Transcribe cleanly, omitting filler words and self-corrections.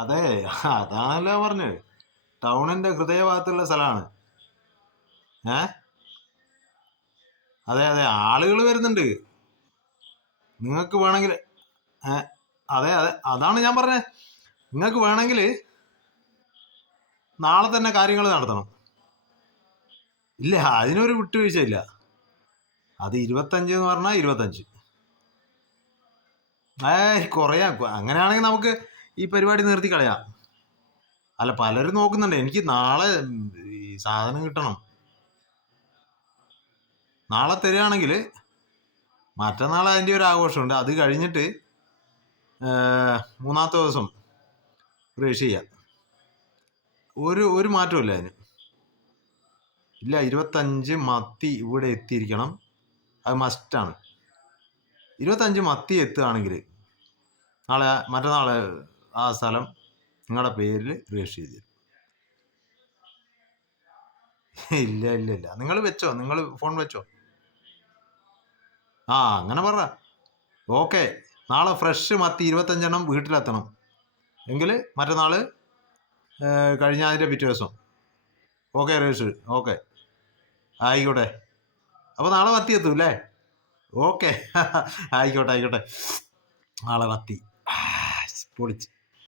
അതെ, അതാണല്ലോ പറഞ്ഞത്. ടൗണിന്റെ ഹൃദയഭാഗത്തുള്ള സ്ഥലമാണ്. ഏ അതെ അതെ, ആളുകൾ വരുന്നുണ്ട്. നിങ്ങൾക്ക് വേണമെങ്കിൽ ഏ അതെ അതെ, അതാണ് ഞാൻ പറഞ്ഞത്. നിങ്ങൾക്ക് വേണമെങ്കിൽ നാളെ തന്നെ കാര്യങ്ങൾ നടത്തണം. ഇല്ല, അതിനൊരു വിട്ടുവീഴ്ചയില്ല. അത് 25 എന്ന് പറഞ്ഞാൽ 25. കുറയാ. അങ്ങനെയാണെങ്കിൽ നമുക്ക് ഈ പരിപാടി നിർത്തി കളയാം. അല്ല, പലരും നോക്കുന്നുണ്ട്. എനിക്ക് നാളെ ഈ സാധനം കിട്ടണം. നാളെ തരികയാണെങ്കിൽ മറ്റന്നാൾ അതിൻ്റെ ഒരു ആഘോഷമുണ്ട്. അത് കഴിഞ്ഞിട്ട് മൂന്നാമത്തെ ദിവസം രജിസ്റ്റർ ചെയ്യാം. ഒരു മാറ്റവും ഇല്ല അതിന്. ഇല്ല, 25 മത്തി ഇവിടെ എത്തിയിരിക്കണം. അത് മസ്റ്റാണ്. 25 മത്തി എത്തുകയാണെങ്കിൽ മറ്റന്നാളെ ആ സ്ഥലം നിങ്ങളുടെ പേരിൽ രജിസ്റ്റർ ചെയ്ത് തരും. ഇല്ല ഇല്ല ഇല്ല, നിങ്ങൾ വെച്ചോ, നിങ്ങൾ ഫോൺ വെച്ചോ. അങ്ങനെ പറ. ഓക്കെ, നാളെ ഫ്രഷ് മത്തി 25 വീട്ടിലെത്തണം. എങ്കിൽ മറ്റന്നാൾ കഴിഞ്ഞ അതിൻ്റെ പിറ്റേ ദിവസം. Okay register. ഓക്കെ, ആയിക്കോട്ടെ. അപ്പോൾ നാളെ മത്തി എത്തും അല്ലേ? ഓക്കെ. ആയിക്കോട്ടെ ആയിക്കോട്ടെ, നാളെ മത്തി പൊളിച്ച്.